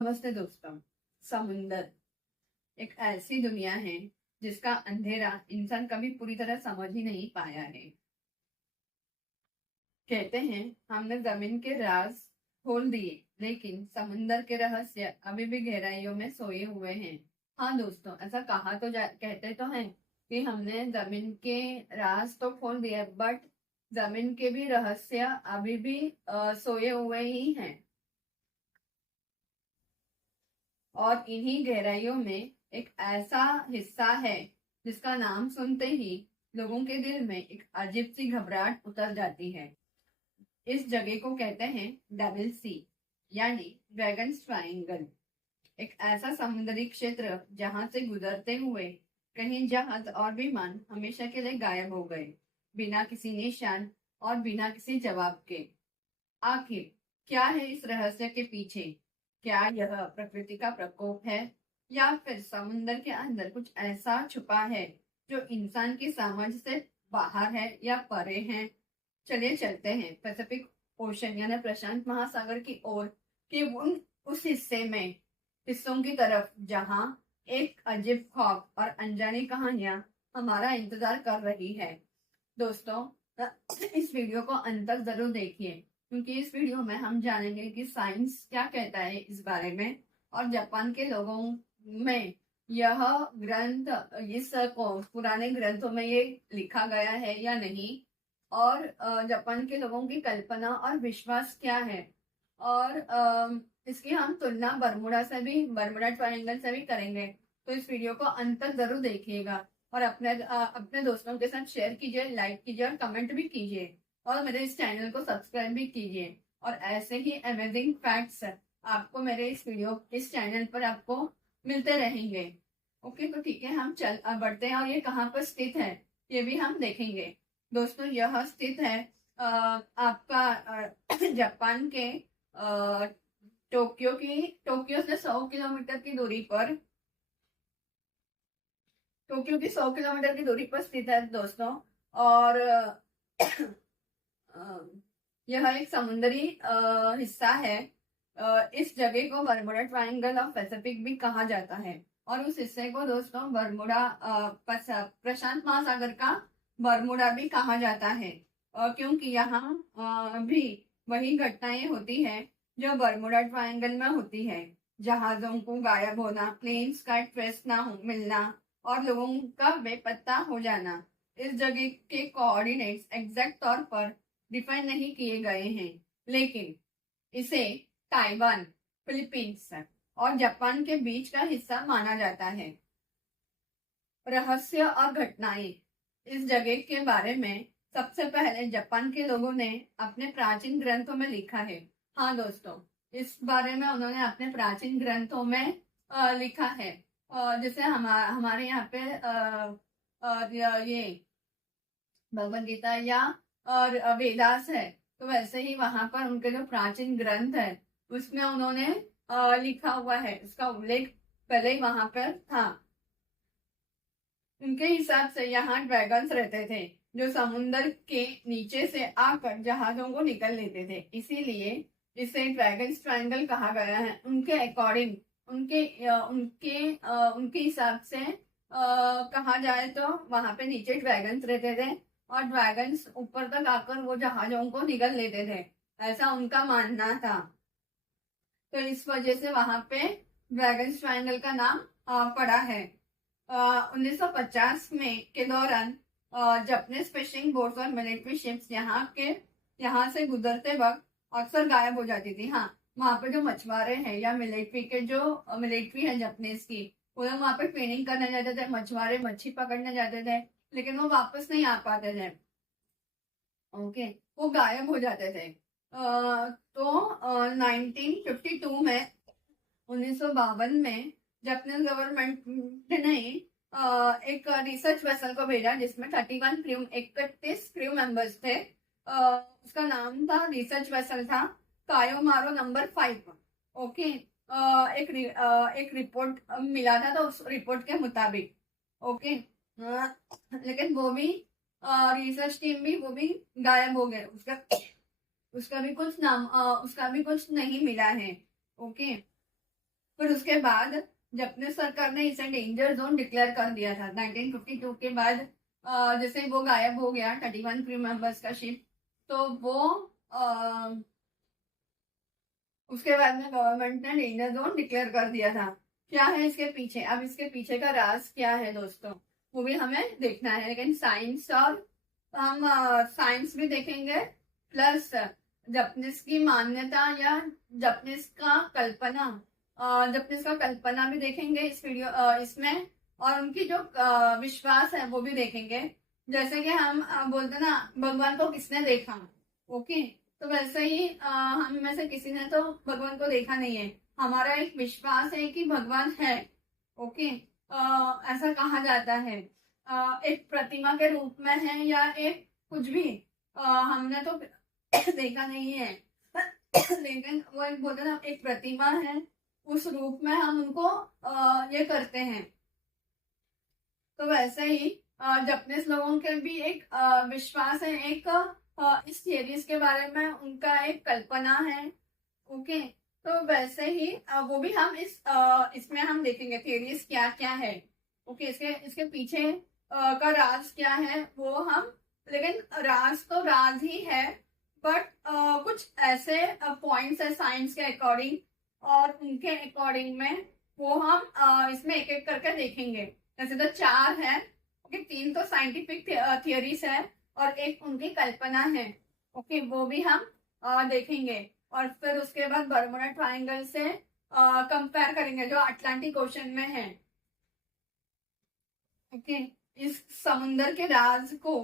नमस्ते दोस्तों। समुंदर एक ऐसी दुनिया है जिसका अंधेरा इंसान कभी पूरी तरह समझ ही नहीं पाया है। कहते हैं हमने जमीन के राज खोल दिए, लेकिन समुंदर के रहस्य अभी भी गहराइयों में सोए हुए हैं। हाँ दोस्तों, ऐसा कहा तो कहते तो हैं कि हमने जमीन के राज तो खोल दिए, बट जमीन के भी रहस्य अभी भी सोए हुए ही हैं। और इन्हीं गहराइयों में एक ऐसा हिस्सा है जिसका नाम सुनते ही लोगों के दिल में एक अजीब सी घबराहट उतर जाती है। इस जगह को कहते हैं डेविल सी, यानी ड्रैगन्स ट्रायंगल। एक ऐसा समुद्री क्षेत्र जहां से गुजरते हुए कहीं जहाज और विमान हमेशा के लिए गायब हो गए, बिना किसी निशान और बिना किसी जवाब के। आखिर क्या है इस रहस्य के पीछे? क्या यह प्रकृति का प्रकोप है, या फिर समुद्र के अंदर कुछ ऐसा छुपा है जो इंसान की समझ से बाहर है या परे है? चलिए चलते हैं पैसिफिक ओशन यानी प्रशांत महासागर की ओर के उस हिस्सों की तरफ जहां एक अजीब खौफ और अनजानी कहानियां हमारा इंतजार कर रही है। दोस्तों, इस वीडियो को अंत तक जरूर देखिए, क्योंकि इस वीडियो में हम जानेंगे कि साइंस क्या कहता है इस बारे में, और जापान के लोगों में यह ग्रंथ, इस को पुराने ग्रंथों में ये लिखा गया है या नहीं, और जापान के लोगों की कल्पना और विश्वास क्या है, और इसकी हम तुलना बर्मुडा ट्रायंगल से भी करेंगे। तो इस वीडियो को अंत तक जरूर देखिएगा, और अपने दोस्तों के साथ शेयर कीजिए, लाइक कीजिए और कमेंट भी कीजिए, और मेरे इस चैनल को सब्सक्राइब भी कीजिए। और ऐसे ही अमेजिंग फैक्ट्स आपको मेरे इस चैनल पर आपको मिलते रहेंगे। ओके, तो ठीक है, हम बढ़ते हैं, और ये कहाँ पर स्थित है ये भी हम देखेंगे। दोस्तों, यह स्थित है आपका जापान के टोक्यो से 100 किलोमीटर की दूरी पर, टोक्यो की 100 किलोमीटर की दूरी पर स्थित है दोस्तों। और यह एक समुद्री हिस्सा है। इस जगह को बर्मुडा ट्रायंगल ऑफ पैसिफिक भी कहा जाता है, और उस हिस्से को दोस्तों प्रशांत महासागर का बर्मुडा भी कहा जाता है, क्योंकि यहाँ भी वही घटनाएं होती है जो बर्मुडा ट्रायंगल में होती है। जहाजों को गायब होना, प्लेन्स का ट्रेस ना हो मिलना, और लोगों का बेपत्ता हो जाना। इस जगह के कोऑर्डिनेट्स एग्जैक्ट तौर पर डिफाइन नहीं किए गए हैं, लेकिन इसे ताइवान, फिलीपींस और जापान के बीच का हिस्सा माना जाता है। रहस्य और घटनाएं। इस जगह के बारे में सबसे पहले जापान के लोगों ने अपने प्राचीन ग्रंथों में लिखा है। हाँ दोस्तों, इस बारे में उन्होंने अपने प्राचीन ग्रंथों में लिखा है। जैसे हमारे यहाँ पे ये भगवत गीता या और वेदास है, तो वैसे ही वहां पर उनके जो प्राचीन ग्रंथ है उसमें उन्होंने लिखा हुआ है, उसका उल्लेख पहले ही वहां पर था। उनके हिसाब से यहाँ ड्रैगन्स रहते थे जो समुन्द्र के नीचे से आकर जहाजों को निकल लेते थे, इसीलिए इसे ड्रैगन्स ट्रायंगल कहा गया है। उनके अकॉर्डिंग, उनके हिसाब से कहा जाए तो वहां पे नीचे ड्रैगन्स रहते थे, और ड्रैगन्स ऊपर तक आकर वो जहाजों को निगल लेते थे, ऐसा उनका मानना था। तो इस वजह से वहां पे ड्रैगन्स ट्रायंगल का नाम पड़ा है। 1950 में के दौरान जापानीज फिशिंग बोट्स और मिलिट्री शिप्स यहाँ से गुजरते वक्त अक्सर गायब हो जाती थी। हाँ, वहां पे जो मछुआरे हैं या मिलिट्री है जापानीज की, वो लोग वहां पे ट्रेनिंग करने जाते थे, मछुआरे मच्छी पकड़ने जाते थे, लेकिन वो वापस नहीं आ पाते थे। ओके, वो गायब हो जाते थे। तो 1952 में 1952 में जापानीज गवर्नमेंट ने एक रिसर्च वेसल को भेजा जिसमें 31 क्रू मेंबर्स थे। उसका नाम था, रिसर्च वेसल था कायोमारो नंबर 5। ओके, एक रिपोर्ट मिला था, तो उस रिपोर्ट के मुताबिक, ओके, लेकिन वो भी रिसर्च टीम भी वो भी गायब हो गए। उसका भी कुछ नहीं मिला है। ओके, फिर उसके बाद जापानीज सरकार ने इसे डेंजर जोन डिक्लेयर कर दिया था 1952 के बाद। जैसे वो गायब हो गया 31 क्रू मेंबर्स का शिप, तो वो उसके बाद में गवर्नमेंट ने डेंजर जोन डिक्लेयर कर दिया था। क्या है इसके पीछे, अब इसके पीछे का राज क्या है दोस्तों, वो भी हमें देखना है। लेकिन साइंस और हम साइंस भी देखेंगे, प्लस जापानीज की मान्यता या जापानीज का कल्पना, जापानीज का कल्पना भी देखेंगे इस वीडियो इसमें, और उनकी जो विश्वास है वो भी देखेंगे। जैसे कि हम बोलते ना भगवान को किसने देखा, ओके, तो वैसे ही हम में से किसी ने तो भगवान को देखा नहीं है, हमारा एक विश्वास है कि भगवान है, ओके। ऐसा कहा जाता है, एक प्रतिमा के रूप में है या एक कुछ भी, हमने तो देखा नहीं है लेकिन वो एक बोलते ना एक प्रतिमा है, उस रूप में हम उनको ये करते हैं। तो वैसे ही जापानीज लोगों के भी एक विश्वास है, एक इस थियरीज के बारे में उनका एक कल्पना है, ओके। तो वैसे ही वो भी हम इसमें हम देखेंगे थियरीज क्या क्या है, ओके। इसके इसके पीछे का राज क्या है वो हम, लेकिन राज तो राज ही है, बट कुछ ऐसे पॉइंट्स है साइंस के अकॉर्डिंग और उनके अकॉर्डिंग में, वो हम इसमें एक एक करके देखेंगे। जैसे तो 4 है, ओके, 3 तो साइंटिफिक थियरीज है और एक उनकी कल्पना है, ओके, वो भी हम देखेंगे। और फिर उसके बाद बर्मुडा ट्रायंगल से कंपेयर करेंगे जो अटलांटिक ओशन में है, ओके। इस समुंदर के राज को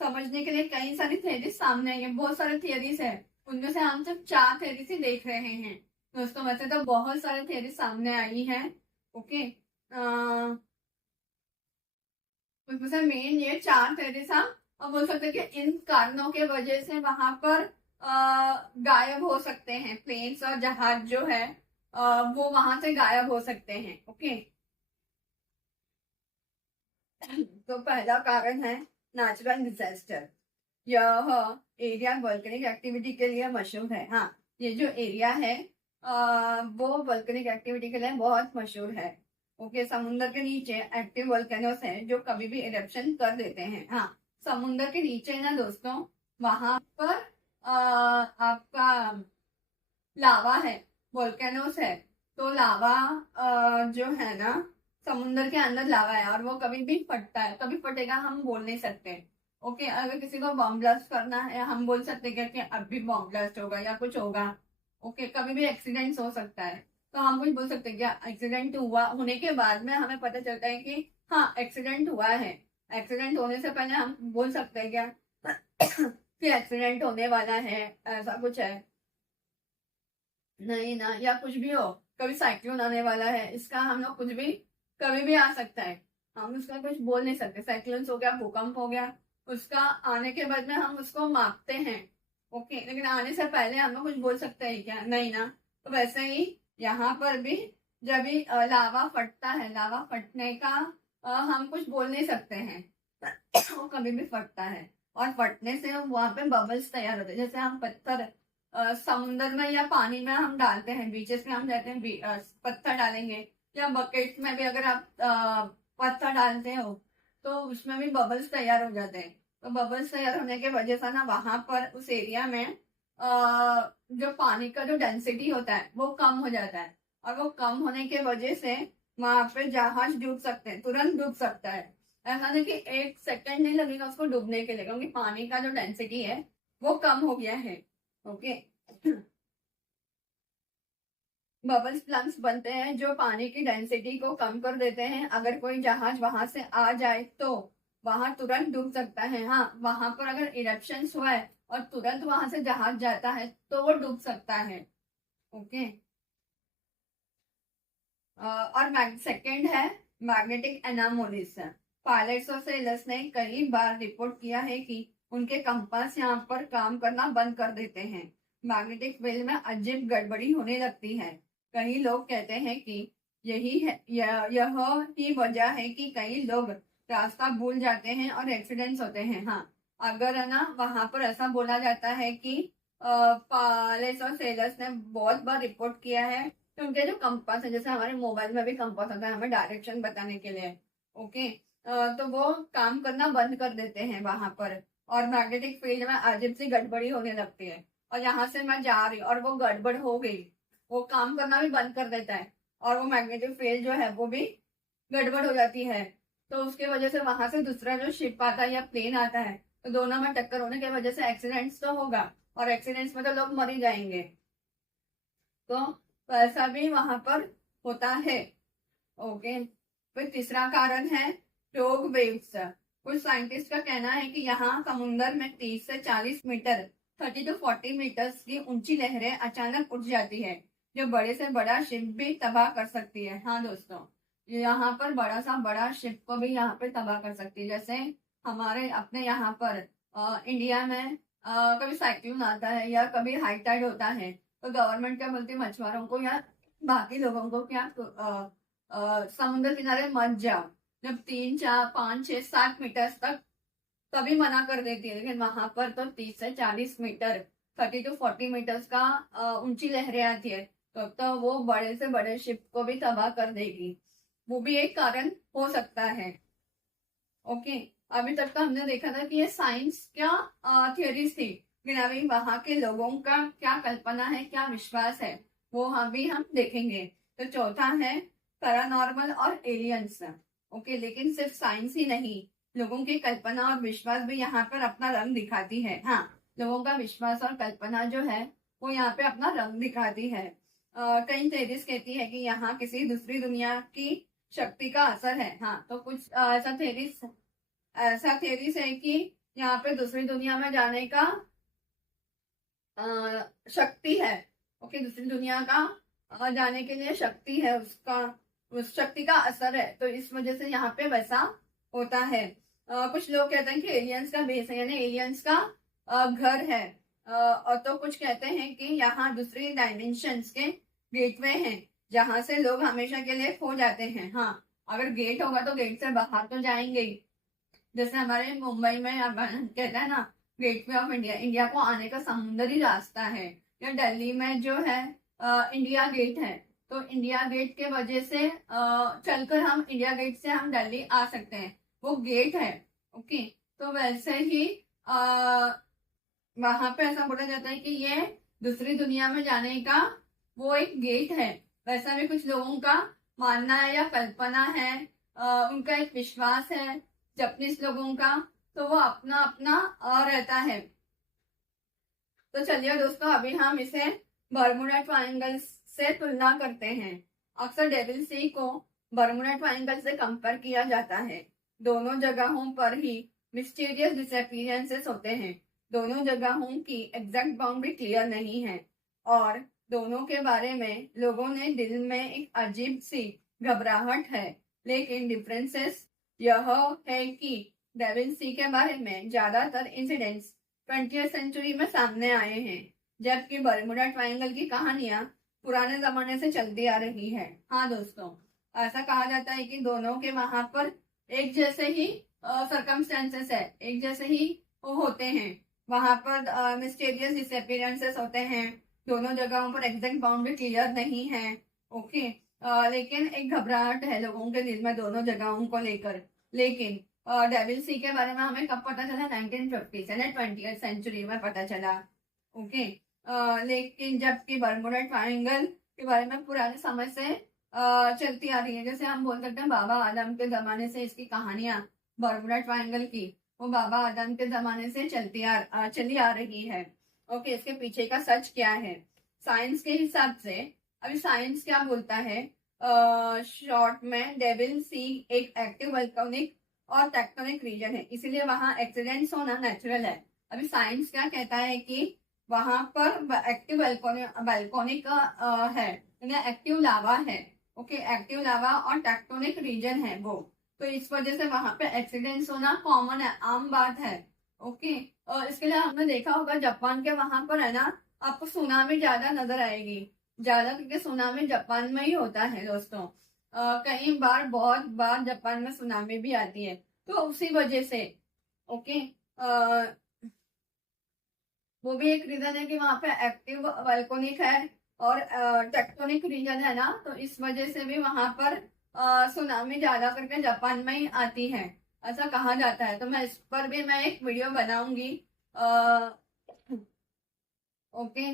समझने के लिए कई सारी थियरीज सामने आई है, बहुत सारे थियरीज है, उनमें से हम सिर्फ 4 थियरीज ही देख रहे हैं दोस्तों। वैसे तो बहुत सारे थियरीज सामने आई है, ओके। उसमें से मेन ये 4 थियरीज हम बोल सकते हैं कि इन कारणों के वजह से वहां पर गायब हो सकते हैं प्लेन्स और जहाज जो है, वो वहां से गायब हो सकते हैं, ओके। तो पहला कारण है नेचुरल डिजास्टर। यह एरिया वोल्केनिक एक्टिविटी के लिए मशहूर है। हाँ, ये जो एरिया है वो वोल्केनिक एक्टिविटी के लिए बहुत मशहूर है, ओके। समुद्र के नीचे एक्टिव वोल्केनोस है जो कभी भी इरप्शन कर देते हैं। हाँ, समुद्र के नीचे ना दोस्तों, वहां पर आपका लावा है, वोल्केनोस है, तो लावा जो है ना, समुद्र के अंदर लावा है और वो कभी भी फटता है, कभी फटेगा हम बोल नहीं सकते, ओके। अगर किसी को बॉम्ब ब्लास्ट करना है हम बोल सकते हैं कि अब भी बॉम्ब ब्लास्ट होगा या कुछ होगा, ओके। कभी भी एक्सीडेंट हो सकता है, तो हम कुछ बोल सकते हैं क्या, एक्सीडेंट हुआ होने के बाद में हमें पता चलता है कि हाँ एक्सीडेंट हुआ है। एक्सीडेंट होने से पहले हम बोल सकते हैं क्या कि एक्सीडेंट होने वाला है, ऐसा कुछ है नहीं ना, या कुछ भी हो, कभी साइक्लोन आने वाला है, इसका हम लोग कुछ भी कभी भी आ सकता है, हम उसका कुछ बोल नहीं सकते। साइक्लोन हो गया, भूकंप हो गया, उसका आने के बाद में हम उसको मापते हैं, ओके, लेकिन आने से पहले हम लोग कुछ बोल सकते हैं क्या, नहीं ना। तो वैसे ही यहाँ पर भी जब भी लावा फटता है, लावा फटने का हम कुछ बोल नहीं सकते हैं वो कभी भी फटता है और फटने से वहां पे बबल्स तैयार होते हैं। जैसे हम पत्थर समुद्र में या पानी में हम डालते हैं, बीचेस में हम जाते हैं पत्थर डालेंगे, या बकेट में भी अगर आप पत्थर डालते हो तो उसमें भी बबल्स तैयार हो जाते हैं। तो बबल्स तैयार होने के वजह से ना वहां पर उस एरिया में जो पानी का जो डेंसिटी होता है वो कम हो जाता है, और वो कम होने के वजह से वहां पे जहाज डूब सकते हैं, तुरंत डूब सकता है। ऐसा नहीं कि 1 सेकंड नहीं लगेगा उसको डूबने के लिए, क्योंकि पानी का जो डेंसिटी है वो कम हो गया है, ओके। बबल्स प्लम्स बनते हैं जो पानी की डेंसिटी को कम कर देते हैं। अगर कोई जहाज वहां से आ जाए तो वहां तुरंत डूब सकता है। हाँ, वहां पर अगर इरप्शन हुआ है और तुरंत वहां से जहाज जाता है तो वो डूब सकता है, ओके। और सेकंड है मैग्नेटिक एनामोलीज। पायलट्स और सेलर्स ने कई बार रिपोर्ट किया है कि उनके कंपास यहाँ पर काम करना बंद कर देते हैं। मैग्नेटिक फील्ड में अजीब गड़बड़ी होने लगती है। कई लोग कहते हैं कि यही है यह ही वजह है कि कई लोग रास्ता भूल जाते हैं और एक्सीडेंट्स होते हैं। हाँ, अगर है ना वहां पर ऐसा बोला जाता है कि पायलट्स और सेलर्स ने बहुत बार रिपोर्ट किया है तो उनके जो कंपास है, जैसे हमारे मोबाइल में भी कंपास होता है हमें डायरेक्शन बताने के लिए, ओके, तो वो काम करना बंद कर देते हैं वहां पर, और मैग्नेटिक फील्ड में अजीब सी गड़बड़ी होने लगती है, और यहाँ से मैं जा रही और वो गड़बड़ हो गई, वो काम करना भी बंद कर देता है, और वो मैग्नेटिक फील्ड जो है वो भी गड़बड़ हो जाती है। तो उसके वजह से वहां से दूसरा जो शिप आता है या प्लेन आता है, तो दोनों में टक्कर होने की वजह से एक्सीडेंट्स तो होगा, और एक्सीडेंट्स में तो लोग मर ही जाएंगे। तो ऐसा भी वहां पर होता है, ओके। फिर तीसरा कारण है रोग वेव्स। कुछ साइंटिस्ट का कहना है कि यहाँ समुन्द्र में 30 से 40 मीटर 30 to 40 मीटर्स की ऊंची लहरें अचानक उठ जाती है, जो बड़े से बड़ा शिप भी तबाह कर सकती है। हाँ दोस्तों, यहाँ पर बड़ा सा बड़ा शिप को भी यहाँ पे तबाह कर सकती है। जैसे हमारे अपने यहाँ पर इंडिया में कभी साइक्लोन आता है या कभी हाई टाइड होता है, तो गवर्नमेंट क्या बोलती है मछुआरों को या बाकी लोगों को, क्या समुद्र किनारे मत जाओ जब 3 4 5 6 7 मीटर तक, तभी मना कर देती है। लेकिन वहां पर तो 30 से 40 मीटर 30 to 40 मीटर्स का ऊंची लहरें आती है, तो वो बड़े से बड़े शिप को भी तबाह कर देगी। वो भी एक कारण हो सकता है, ओके। अभी तक तो हमने देखा था कि ये साइंस क्या थियोरीज थी, लेकिन अभी वहां के लोगों का क्या कल्पना है, क्या विश्वास है, वो हम देखेंगे। तो चौथा है पैरानॉर्मल और एलियंस, ओके। लेकिन सिर्फ साइंस ही नहीं, लोगों की कल्पना और विश्वास भी यहाँ पर अपना रंग दिखाती है। हाँ, लोगों का विश्वास और कल्पना जो है वो यहाँ पे अपना रंग दिखाती है। कई थेरीज कहती है कि यहाँ किसी दूसरी दुनिया की शक्ति का असर है। हाँ, तो कुछ ऐसा थेरीज है कि यहाँ पे दूसरी दुनिया में जाने का शक्ति है, ओके। दूसरी दुनिया का जाने के लिए शक्ति है, उसका उस शक्ति का असर है, तो इस वजह से यहाँ पे वैसा होता है। कुछ लोग कहते हैं कि एलियंस का बेस है, यानी एलियंस का घर है। और तो कुछ कहते हैं कि यहाँ दूसरी डायमेंशंस के गेटवे हैं, जहां से लोग हमेशा के लिए खो जाते हैं। हाँ, अगर गेट होगा तो गेट से बाहर तो जाएंगे ही। जैसे हमारे मुंबई में कहते हैं ना, गेटवे ऑफ इंडिया, इंडिया को आने का समुद्री रास्ता है। या दिल्ली में जो है इंडिया गेट है, तो इंडिया गेट के वजह से चलकर हम इंडिया गेट से हम दिल्ली आ सकते हैं, वो गेट है, ओके। तो वैसे ही वहां पे ऐसा बोला जाता है कि ये दूसरी दुनिया में जाने का वो एक गेट है। वैसा भी कुछ लोगों का मानना है या कल्पना है, उनका एक विश्वास है जापानीज लोगों का, तो वो अपना अपना रहता है। तो चलिए दोस्तों, अभी हम इसे बर्मुडा ट्रायंगल से तुलना करते हैं। अक्सर डेविल सी को बर्मुडा ट्रायंगल से कंपेयर किया जाता है। दोनों जगहों पर ही मिस्टीरियस डिसअपीयरेंसेस होते हैं। दोनों जगहों की एग्जैक्ट बाउंड्री क्लियर नहीं है, और दोनों के बारे में लोगों ने दिल में एक अजीब सी घबराहट है। लेकिन डिफरेंसेस यह है कि डेविल सी के बारे में ज्यादातर इंसिडेंट्स 20th सेंचुरी में सामने आए हैं, जबकि बर्मुडा ट्रायंगल की कहानियां पुराने जमाने से चलती आ रही है। हाँ दोस्तों, ऐसा कहा जाता है कि दोनों के वहां पर एक जैसे ही सर्कमस्टेंसेस है, एक जैसे ही वो होते हैं। वहां पर मिस्टीरियस डिसअपीयरेंसेस होते हैं। दोनों जगहों पर एग्जैक्ट बाउंड्री क्लियर नहीं है, ओके। लेकिन एक घबराहट है लोगों के दिल में दोनों जगहों को लेकर। लेकिन डेविल सी के बारे में हमें कब पता चला? 1950 यानी 20th सेंचुरी में पता चला, ओके। लेकिन जबकि बर्मुडा ट्रायंगल के बारे में पुराने समय से चलती आ रही है। जैसे हम बोल सकते हैं बाबा आदम के जमाने से इसकी कहानियां, बर्मुडा ट्रायंगल की, वो बाबा आदम के जमाने से चली आ रही है, ओके। इसके पीछे का सच क्या है साइंस के हिसाब से? अभी साइंस क्या बोलता है? शॉर्ट में डेविल सी एक एक्टिव वोल्केनिक और टेक्टोनिक रीजन है, इसीलिए वहां एक्सीडेंट्स होना नेचुरल है। अभी साइंस क्या कहता है कि वहां पर एक्टिव वोल्केनिक है, एक्टिव लावा है, ओके। एक्टिव लावा और टेक्टोनिक रीजन है वो, तो इस वजह से वहां पे एक्सीडेंट्स होना कॉमन है, आम बात है, ओके। और इसके लिए हमने देखा होगा जापान के वहां पर है ना, आपको सुनामी ज्यादा नजर आएगी, ज्यादा क्योंकि सुनामी जापान में ही होता है दोस्तों। कई बार बहुत बार जापान में सुनामी भी आती है, तो उसी वजह से, ओके। वो भी एक रीजन है कि वहां पे एक्टिव वोल्केनिक है, और टेक्टोनिक रीजन है ना, तो इस वजह से भी वहां पर सुनामी ज्यादा करके जापान में ही आती है, ऐसा कहा जाता है। तो मैं इस पर भी मैं एक वीडियो बनाऊंगी। ओके।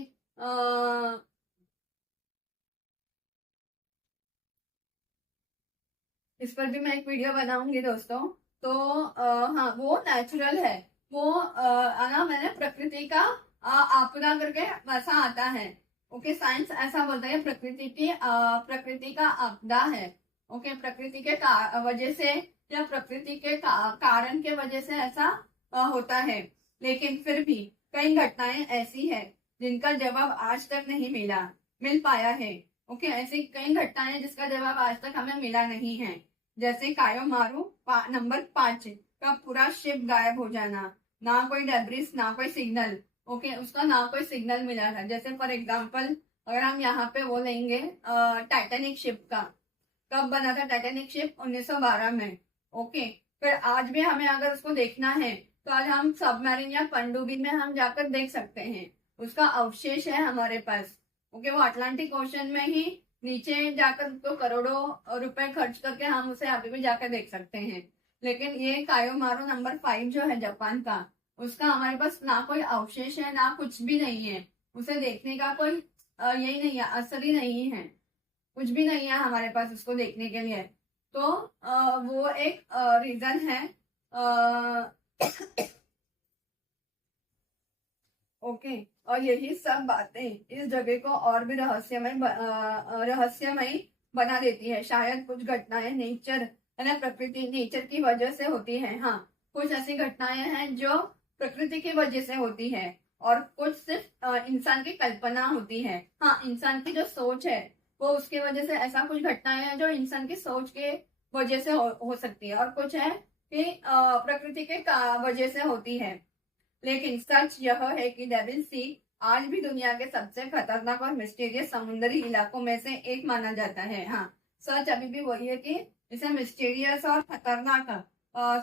इस पर भी मैं एक वीडियो बनाऊंगी दोस्तों। तो हाँ, वो नेचुरल है। वो ना मैंने प्रकृति का आपदा करके वैसा आता है। ओके, साइंस ऐसा बोलता है प्रकृति का आपदा है। ओके, प्रकृति के वजह से या प्रकृति के कारण के वजह से ऐसा होता है। लेकिन फिर भी कई घटनाएं ऐसी है जिनका जवाब आज तक नहीं मिल पाया है। ओके, ऐसी कई घटनाएं हैं जिसका जवाब आज तक हमें मिला नहीं है। जैसे कायोमारू नंबर 5 का पूरा शिप गायब हो जाना, ना कोई डेब्रिस ना कोई सिग्नल। ओके, उसका ना कोई सिग्नल मिला था। जैसे फॉर एग्जांपल अगर हम यहाँ पे वो लेंगे टाइटैनिक शिप का, कब बना था टाइटैनिक शिप? 1912 में। ओके, फिर आज भी हमें अगर उसको देखना है तो आज हम सबमरीन या पनडुब्बी में हम जाकर देख सकते हैं, उसका अवशेष है हमारे पास। ओके, वो अटलांटिक ओशन में ही नीचे जाकर तो करोड़ों रुपए खर्च करके हम उसे अभी भी जाकर देख सकते हैं। लेकिन ये कायोमारू नंबर 5 जो है जापान का, उसका हमारे पास ना कोई अवशेष है ना कुछ भी नहीं है। उसे देखने का कोई यही नहीं है, असर ही नहीं है, कुछ भी नहीं है हमारे पास उसको देखने के लिए। तो वो एक रीजन है। ओके, और यही सब बातें इस जगह को और भी रहस्यमय बना देती है। शायद कुछ घटनाएं नेचर है ना, प्रकृति नेचर की वजह से होती है। हाँ, कुछ ऐसी घटनाएं हैं जो प्रकृति की वजह से होती है, और कुछ सिर्फ इंसान की कल्पना होती है। हाँ, इंसान की जो सोच है वो उसकी वजह से ऐसा कुछ घटनाएं हैं जो इंसान की सोच के वजह से हो सकती है, और कुछ है कि प्रकृति के वजह से होती है। लेकिन सच यह है कि डेविल सी आज भी दुनिया के सबसे खतरनाक और मिस्टीरियस समुद्री इलाकों में से एक माना जाता है। हाँ, सच अभी भी वही है कि इसे मिस्टीरियस और खतरनाक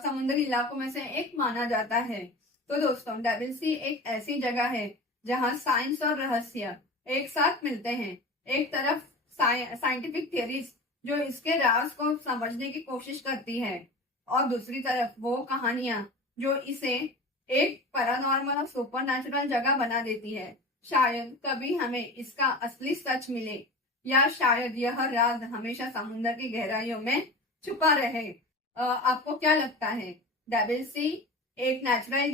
समुद्री इलाकों में से एक माना जाता है। तो दोस्तों, डेविल सी एक ऐसी जगह है जहाँ साइंस और रहस्य एक साथ मिलते हैं। एक तरफ साइंटिफिक थियरीज जो इसके राज को समझने की कोशिश करती है, और दूसरी तरफ वो कहानियां जो इसे एक पैरानॉर्मल और सुपरनैचुरल जगह बना देती है। शायद कभी हमें इसका असली सच मिले, या शायद यह राज हमेशा समुद्र की गहराइयों में छुपा रहे। आपको क्या लगता है, डेविल सी एक नेचुरल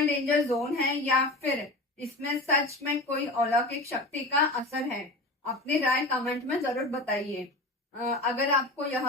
डेंजर जोन है, या फिर इसमें सच में कोई अलौकिक शक्ति का असर है? अपनी राय कमेंट में जरूर बताइए। अगर आपको यह